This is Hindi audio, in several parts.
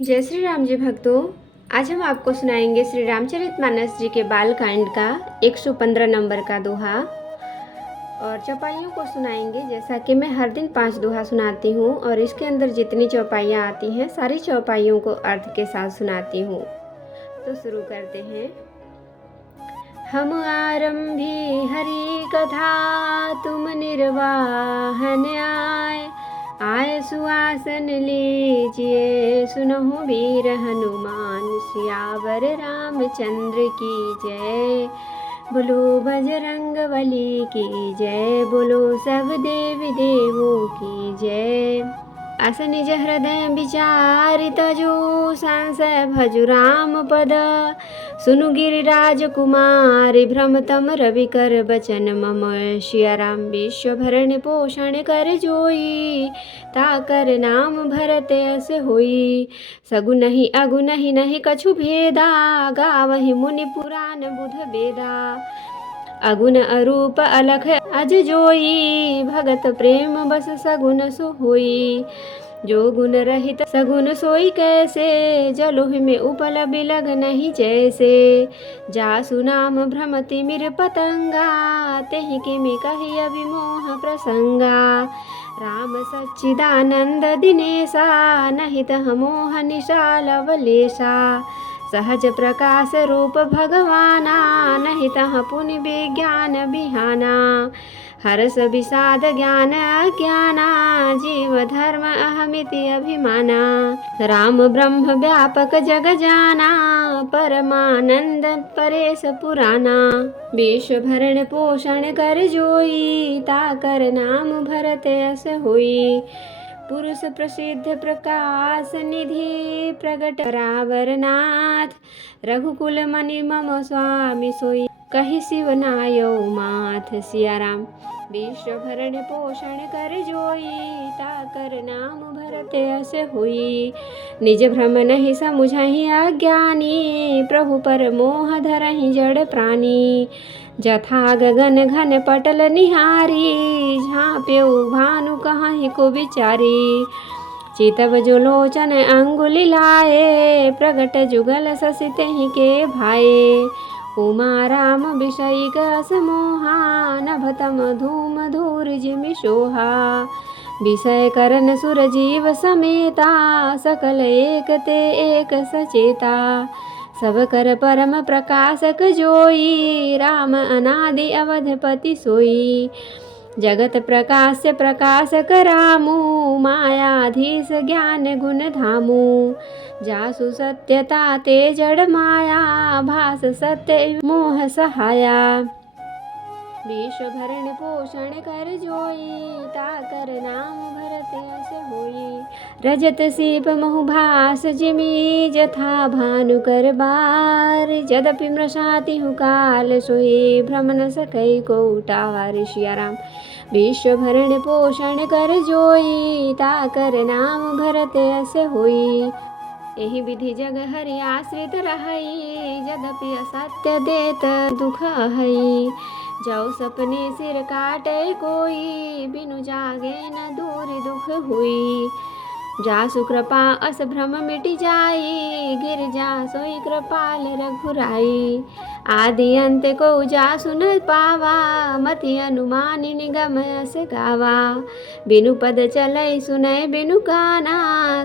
जय श्री राम जी भक्तों। आज हम आपको सुनाएंगे श्री रामचरितमानस जी के बालकांड का 115 नंबर का दोहा और चौपाइयों को सुनाएंगे। जैसा कि मैं हर दिन 5 दोहा सुनाती हूँ और इसके अंदर जितनी चौपाइयाँ आती हैं सारी चौपाइयों को अर्थ के साथ सुनाती हूँ। तो शुरू करते हैं। हम आरंभी हरि कथा तुम निर्वाहन आए सुआसन लीजिए सुनहु वीर हनुमान सियावर रामचंद्र की जय। बोलो बजरंग बली की जय। बोलो सब देवी देवों की जय। अस निज हृदय विचारित जो संशय भजु राम पद सुनु गिरिराज कुमार भ्रमतम रवि कर बचन मम सिया राम विश्व भरण पोषण कर जोई ताकर नाम भरत अस होई। सगु नहीं अगु नहीं नहीं कछु भेदा गावहि मुनि पुराण बुध बेदा। अगुण अरूप अलख अज जोई भगत प्रेम बस सगुन सो होई। जो गुण रहित सगुन सोई कैसे जलोहि में उपल बिलग नहीं जैसे। जासु नाम भ्रमति मिर पतंगा तेहि किमि कहि अभिमोह प्रसंगा। राम सच्चिदानंद दिनेशा नहीं तह मोह निशा लवलेशा। सहज प्रकाश रूप भगवाना नहीं तह पुनि विज्ञान बिहाना। हरस विषाद ज्ञान अज्ञाना जीव धर्म अहमिति अभिमाना। राम ब्रह्म व्यापक जग जाना परमानंद परेश पुराना। विश्व भरण पोषण कर जोई ताकर नाम भरत अस होई। पुरुष प्रसिद्ध प्रकाश निधि प्रगट रावरनाथ रघुकुल मणि मम स्वामी सोई कहि शिव नायो माथ। सिया राम विश्व भरण पोषण कर जोई ताकर नाम भरत अस होई। निज भ्रम नहीं समुझहि अज्ञानी प्रभु पर मोह धरहि जड़ प्राणी। जथा गगन घन पटल निहारी झाँप्यौ भानु कहीं को विचारी। चितव जो लोचन अंगुली लाए प्रगट जुगल शशि तेहि के भाए। उमा राम विषयी कस मोहा नभतम धूम धूर जिमि सोहा। विषय करन सुर जीव समेता सकल एक ते एक सचेता। सब कर परम प्रकाशक जोई राम अनादि अवधपति सोई। जगत प्रकाश प्रकाशक रामु मायाधीश ज्ञान गुण धामु। जासु सत्यता ते जड़ माया भास सत्य मोह सहाया। विश्व भरण पोषण कर जोई ताकर नाम भरत अस होई। रजत सीप महु भास जिमि जथा भानु कर बार। यद्यपि मृषाति हु काल सोई भ्रम न सकै को उटार। सिया राम विश्व भरण पोषण कर जोई ताकर नाम भरत अस होई। एहि विधि जग हरि आश्रित रहई यद्यपि असत्य देत दुख हई। जाओ सपने सिर काटे कोई बिनु जागे न दूर दुख हुई। जासु कृपा अस भ्रम मिटि जाई गिर जा सोई कृपाल रघुराई। आदि अंत को जासु न पावा मति अनुमान निगम अस गावा। बिनु पद चलै सुनै बिनु काना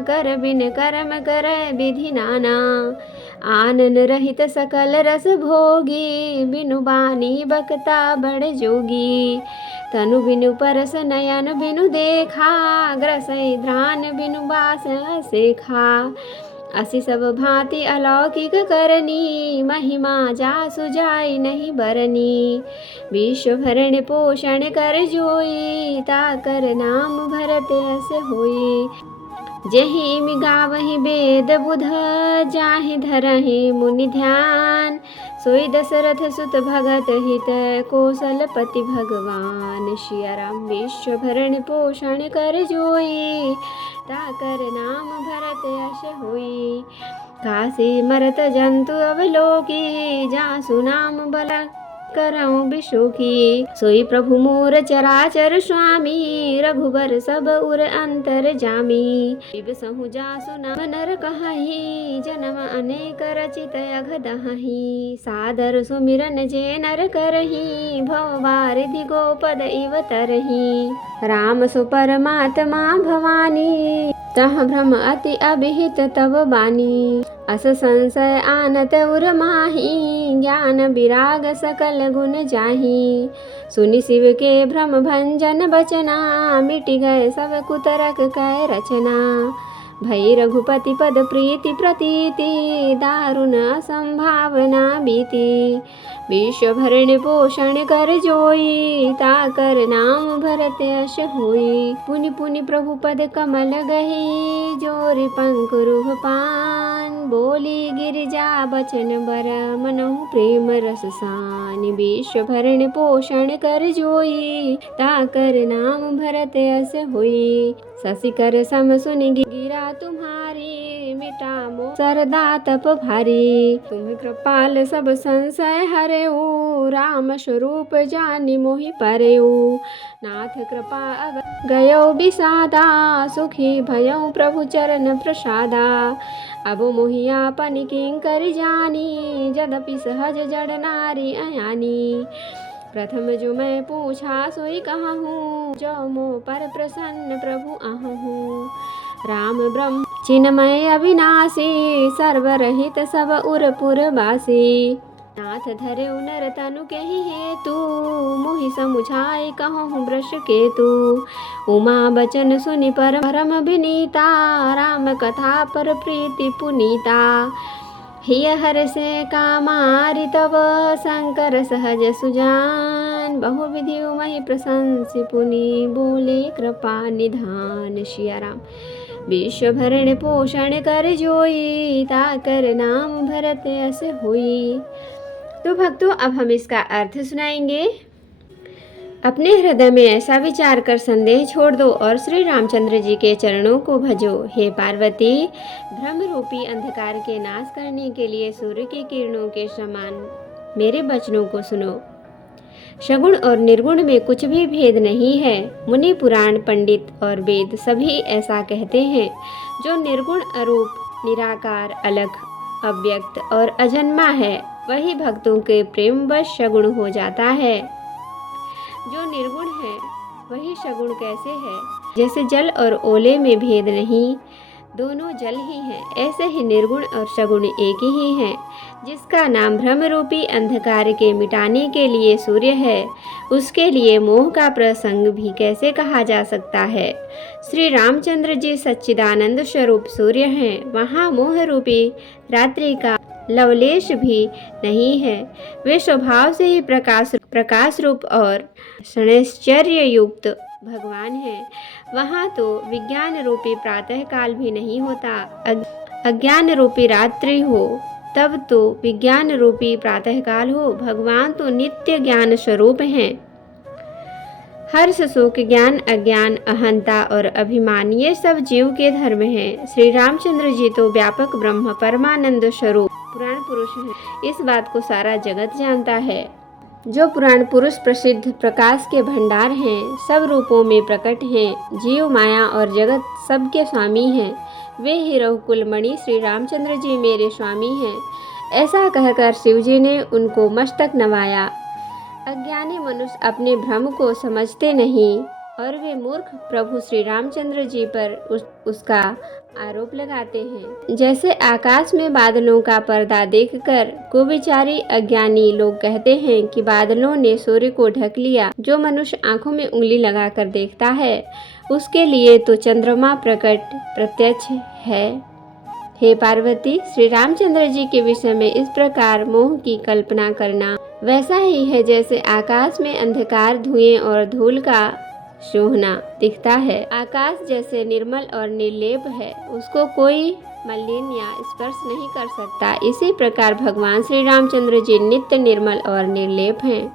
कर बिन कर्म करय विधि नाना। आनन रहित सकल रस भोगी बिनु बानी बकता बड़ जोगी। तनु बिनु परस नयन बिनु देखा ग्रसै ध्रान बिनु बास सेखा। असि सब भांति अलौकिक करनी महिमा जासु जाय नहीं बरनी। विश्व भरण पोषण कर जोई ताकर नाम भरत अस होई। जेहि इमि गावहि वेद बुध जाहि धरहि मुनि ध्यान। सोई दशरथ सुत भगत हित कौशलपति भगवान। सिया राम विश्व भरण पोषण कर जोई ताकर नाम भरत अस होई। काशी मरत जंतु अवलोकी जासु नाम बल करऊं विशु की। सोई प्रभु मोर चराचर स्वामी, रघुबर सब उर अंतर जामी। शिव सहु जासु नाम नर कहहि, जन्म अनेक रचित अघदहि। सादर सुमिरन जे नर करहि, भव वारिधि गोपद इव तरहि। राम सु परमात्मा भवानी, तह भ्रम अति अभिहित तब बानी। अस संशय आनत उर माही, ज्ञान विराग सकल गुण जाही। सुनि शिव के भ्रम भंजन बचना, मिट गए सब कुतरक कै रचना। भई रघुपति पद प्रीति प्रतीति, दारुण असंभावना बीती। विश्व भरण पोषण कर जोई, ताकर नाम भरत यश होई। पुनि पुनि प्रभु पद कमल गही, जोरि पंखुरुह पान। बोली गिरिजा बचन बर, मनहु प्रेम रस सान। विश्व भरण पोषण कर जोई, ताकर नाम भरत यश होई। शशि कर सम सुनि गिरा तुम्हारी, मिटा मोह सरदा तप भारी। तुम कृपाल सब संशय हरेऊ, राम स्वरूप जानि मोहि परेऊ। नाथ कृपा अब गयो बिसादा, सुखी भयऊ प्रभु चरण प्रसादा। अब मोहि आपन किंकर जानी, जदपि सहज जड़ नारी अयानी। प्रथम जो मैं पूछा सोई कहूँ, जो मोह पर प्रसन्न प्रभु आहूँ। राम ब्रह्म चिन्मय अविनाशी, सर्वरहित सब उरपुर बासी। नाथ धरे नर तनु के ही हेतु, मोहि समुझाय कहूँ वृष केतु। उमा बचन सुनि परम विनीता, राम कथा पर प्रीति पुनीता। हिय हर से कामारि तब, शंकर सहज सुजान। बहु विधि महि प्रशंसि पुनि, बोले कृपा निधान। सिया राम। विश्व भरण पोषण कर जोई, ताकर नाम भरत यश होई। तो भक्तों, अब हम इसका अर्थ सुनाएंगे। अपने हृदय में ऐसा विचार कर संदेह छोड़ दो और श्री रामचंद्र जी के चरणों को भजो। हे पार्वती, भ्रम रूपी अंधकार के नाश करने के लिए सूर्य की किरणों के समान मेरे वचनों को सुनो। सगुण और निर्गुण में कुछ भी भेद नहीं है। मुनि, पुराण, पंडित और वेद सभी ऐसा कहते हैं। जो निर्गुण, अरूप, निराकार, अलग, अव्यक्त और अजन्मा है, वही भक्तों के प्रेमवश सगुण हो जाता है। जो निर्गुण है वही सगुण कैसे है? जैसे जल और ओले में भेद नहीं, दोनों जल ही हैं, ऐसे ही निर्गुण और सगुण एक ही हैं। जिसका नाम भ्रम रूपी अंधकार के मिटाने के लिए सूर्य है, उसके लिए मोह का प्रसंग भी कैसे कहा जा सकता है? श्री रामचंद्र जी सच्चिदानंद स्वरूप सूर्य हैं, वहाँ मोह रूपी रात्रि का लवलेश भी नहीं है। वे स्वभाव से ही प्रकाश रूप और षणैश्चर्य युक्त भगवान हैं। वहाँ तो विज्ञान रूपी प्रातः काल भी नहीं होता। अज्ञान रूपी रात्रि हो तब तो विज्ञान रूपी प्रातः काल हो। भगवान तो नित्य ज्ञान स्वरूप हैं। हर्ष, शोक, ज्ञान, अज्ञान, अहंता और अभिमान, ये सब जीव के धर्म हैं। श्री रामचंद्र जी तो व्यापक ब्रह्म परमानंद स्वरूप पुराण पुरुष हैं। इस बात को सारा जगत जानता है। जो पुराण पुरुष प्रसिद्ध प्रकाश के भंडार हैं, सब रूपों में प्रकट हैं, जीव, माया और जगत सबके स्वामी हैं। वे ही रघुकुल मणि श्री रामचंद्र जी मेरे स्वामी हैं। ऐसा कहकर शिव जी ने उनको मस्तक नवाया। अज्ञानी मनुष्य अपने भ्रम को समझते नहीं और वे मूर्ख प्रभु श्री रामचंद्र जी पर उसका आरोप लगाते हैं। जैसे आकाश में बादलों का पर्दा देखकर कुविचारी अज्ञानी लोग कहते हैं कि बादलों ने सूर्य को ढक लिया। जो मनुष्य आंखों में उंगली लगाकर देखता है, उसके लिए तो चंद्रमा प्रकट प्रत्यक्ष है। हे पार्वती, श्री रामचंद्र जी के विषय में इस प्रकार मोह की कल्पना करना वैसा ही है जैसे आकाश में अंधकार, धुएं और धूल का शोहना दिखता है। आकाश जैसे निर्मल और निर्लेप है, उसको कोई मलिन या स्पर्श नहीं कर सकता। इसी प्रकार भगवान श्री रामचंद्र जी नित्य निर्मल और निर्लेप हैं।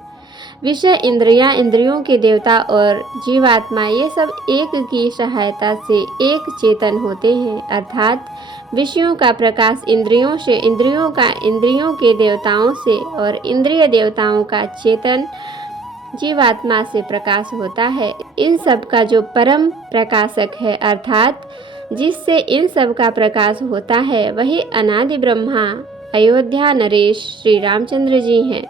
विषय, इंद्रियां, इंद्रियों के देवता और जीवात्मा ये सब एक की सहायता से एक चेतन होते हैं। अर्थात विषयों का प्रकाश इंद्रियों से, इंद्रियों का इंद्रियों के देवताओं से और इंद्रिय देवताओं का चेतन जीवात्मा से प्रकाश होता है। इन सब का जो परम प्रकाशक है, अर्थात जिससे इन सब का प्रकाश होता है, वही अनादि ब्रह्मा अयोध्या नरेश श्री रामचंद्र जी हैं।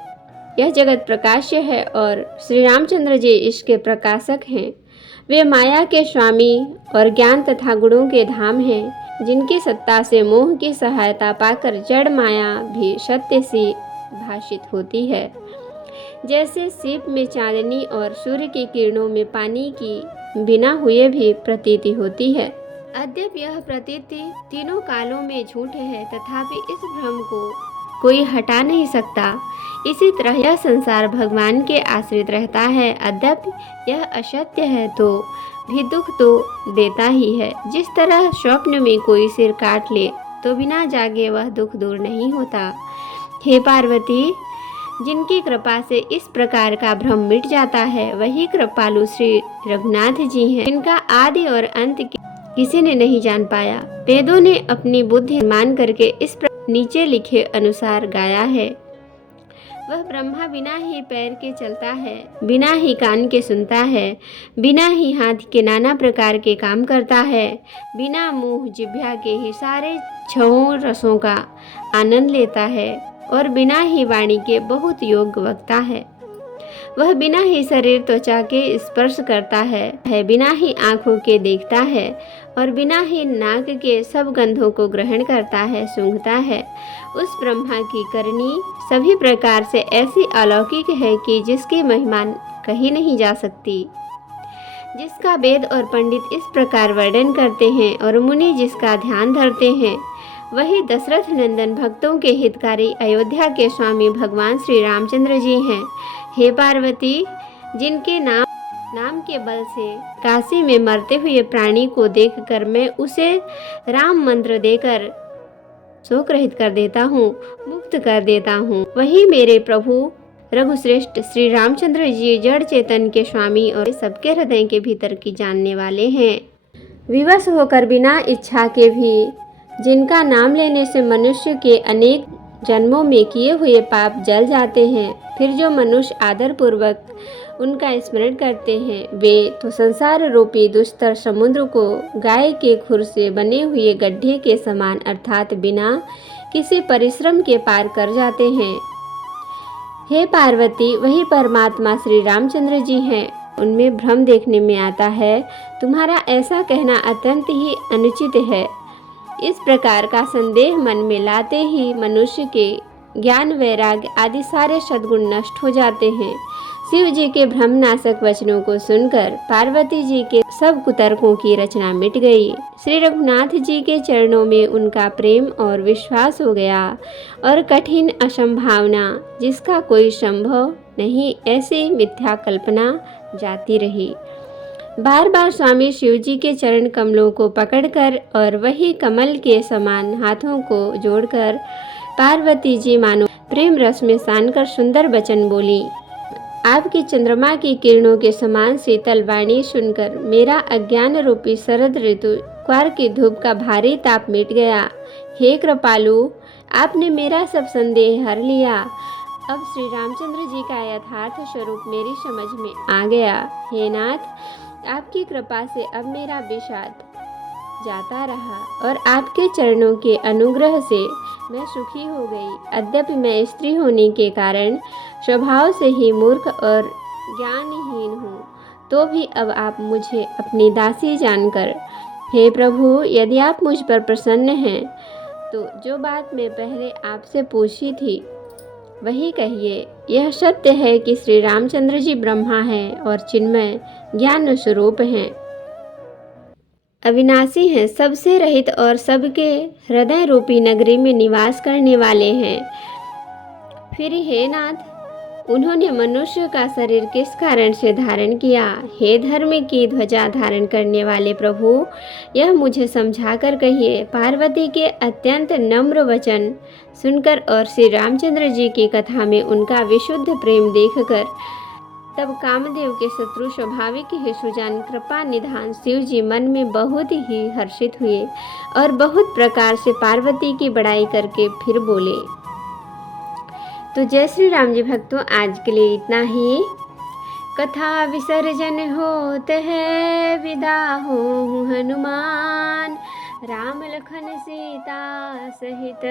यह जगत प्रकाश्य है और श्री रामचंद्र जी इसके प्रकाशक हैं। वे माया के स्वामी और ज्ञान तथा गुणों के धाम हैं, जिनकी सत्ता से मोह की सहायता पाकर जड़ माया भी सत्य सी भाषित होती है। जैसे सीप में चांदनी और सूर्य की किरणों में पानी की बिना हुए भी प्रतीति होती है। अद्यप यह प्रतीति तीनों कालों में झूठ है, तथापि इस भ्रम को कोई हटा नहीं सकता। इसी तरह यह संसार भगवान के आश्रित रहता है। अद्यप यह असत्य है तो भी दुख तो देता ही है। जिस तरह स्वप्न में कोई सिर काट ले तो बिना जागे वह दुख दूर नहीं होता। हे पार्वती, जिनकी कृपा से इस प्रकार का भ्रम मिट जाता है, वही कृपालु श्री रघुनाथ जी हैं, जिनका आदि और अंत किसी ने नहीं जान पाया। वेदों ने अपनी बुद्धि मान करके इस नीचे लिखे अनुसार गाया है। वह ब्रह्मा बिना ही पैर के चलता है, बिना ही कान के सुनता है, बिना ही हाथ के नाना प्रकार के काम करता है, बिना मुंह जिह्वा के ही सारे छहों रसों का आनंद लेता है और बिना ही वाणी के बहुत योग्य वक्ता है। वह बिना ही शरीर त्वचा के स्पर्श करता है, बिना ही आँखों के देखता है और बिना ही नाक के सब गंधों को ग्रहण करता है, सूंघता है। उस ब्रह्मा की करनी सभी प्रकार से ऐसी अलौकिक है कि जिसकी महिमा कही नहीं जा सकती, जिसका वेद और पंडित इस प्रकार वर्णन करते हैं और मुनि जिसका ध्यान धरते हैं, वही दशरथ नंदन भक्तों के हितकारी अयोध्या के स्वामी भगवान श्री रामचंद्र जी हैं। हे पार्वती, जिनके नाम के बल से काशी में मरते हुए प्राणी को देखकर मैं उसे राम मंत्र देकर शोक रहित कर देता हूँ, मुक्त कर देता हूँ, वही मेरे प्रभु रघुश्रेष्ठ श्री रामचंद्र जी जड़ चेतन के स्वामी और सबके हृदय के भीतर की जानने वाले हैं। विवश होकर बिना इच्छा के भी जिनका नाम लेने से मनुष्य के अनेक जन्मों में किए हुए पाप जल जाते हैं, फिर जो मनुष्य आदर पूर्वक उनका स्मरण करते हैं, वे तो संसार रूपी दुस्तर समुद्र को गाय के खुर से बने हुए गड्ढे के समान, अर्थात बिना किसी परिश्रम के पार कर जाते हैं। हे पार्वती, वही परमात्मा श्री रामचंद्र जी हैं। उनमें भ्रम देखने में आता है। तुम्हारा ऐसा कहना अत्यंत ही अनुचित है। इस प्रकार का संदेह मन में लाते ही मनुष्य के ज्ञान, वैराग्य आदि सारे सद्गुण नष्ट हो जाते हैं। शिव जी के भ्रमनाशक वचनों को सुनकर पार्वती जी के सब कुतर्कों की रचना मिट गई। श्री रघुनाथ जी के चरणों में उनका प्रेम और विश्वास हो गया और कठिन असंभावना, जिसका कोई संभव नहीं, ऐसी मिथ्या कल्पना जाती रही। बार बार स्वामी शिव जी के चरण कमलों को पकड़कर और वही कमल के समान हाथों को जोड़कर पार्वती जी मानो प्रेम रस में सानकर सुंदर वचन बोली। आपकी चंद्रमा की किरणों के समान शीतल वाणी सुनकर मेरा अज्ञान रूपी शरद ऋतु क्वार की धूप का भारी ताप मिट गया। हे कृपालु, आपने मेरा सब संदेह हर लिया। अब श्री रामचंद्र जी का यथार्थ स्वरूप मेरी समझ में आ गया। हे नाथ, आपकी कृपा से अब मेरा विषाद जाता रहा और आपके चरणों के अनुग्रह से मैं सुखी हो गई। अद्यपि मैं स्त्री होने के कारण स्वभाव से ही मूर्ख और ज्ञानहीन हूँ, तो भी अब आप मुझे अपनी दासी जानकर, हे प्रभु, यदि आप मुझ पर प्रसन्न हैं तो जो बात मैं पहले आपसे पूछी थी वही कहिए। यह सत्य है कि श्री रामचंद्र जी ब्रह्मा हैं और चिन्मय ज्ञान स्वरूप हैं, अविनाशी हैं, सबसे रहित और सबके हृदय रूपी नगरी में निवास करने वाले हैं। फिर हे नाथ, उन्होंने मनुष्य का शरीर किस कारण से धारण किया? हे धर्म की ध्वजा धारण करने वाले प्रभु, यह मुझे समझा कर कहिए। पार्वती के अत्यंत नम्र वचन सुनकर और श्री रामचंद्र जी की कथा में उनका विशुद्ध प्रेम देखकर तब कामदेव के शत्रु स्वाभाविक ही सुजान कृपा निधान शिव जी मन में बहुत ही हर्षित हुए और बहुत प्रकार से पार्वती की बड़ाई करके फिर बोले। तो जय श्री राम जी भक्तों, आज के लिए इतना ही। कथा विसर्जन होते है विदा हो हनुमान, राम लखन सीता सहित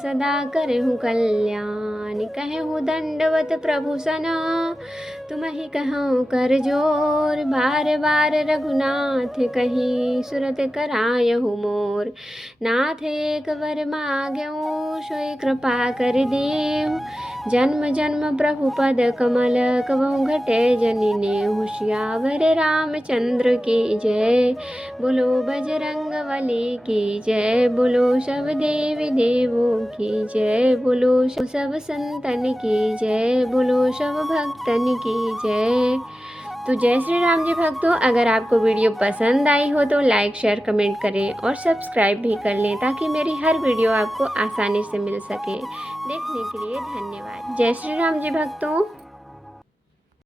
सदा करहु कल्याण। कहूँ दंडवत प्रभु सना, तुम ही कहो कर जोर, बार बार रघुनाथ कहीं सुरत करायहु मोर। नाथ एक वर मांगऊ सोई कृपा कर देहु, जन्म जन्म प्रभु पद कमल कबहु घटे जनि नेहु। सियावर रामचंद्र की जय, बोलो बजरंग बली की जय, बोलो सब देवी देवों की जय, बोलो सब संतन की जय, बोलो सब भक्तन की जय। तो जय श्री राम जी भक्तों, अगर आपको वीडियो पसंद आई हो तो लाइक शेयर कमेंट करें और सब्सक्राइब भी कर लें ताकि मेरी हर वीडियो आपको आसानी से मिल सके। देखने के लिए धन्यवाद। जय श्री राम जी भक्तों।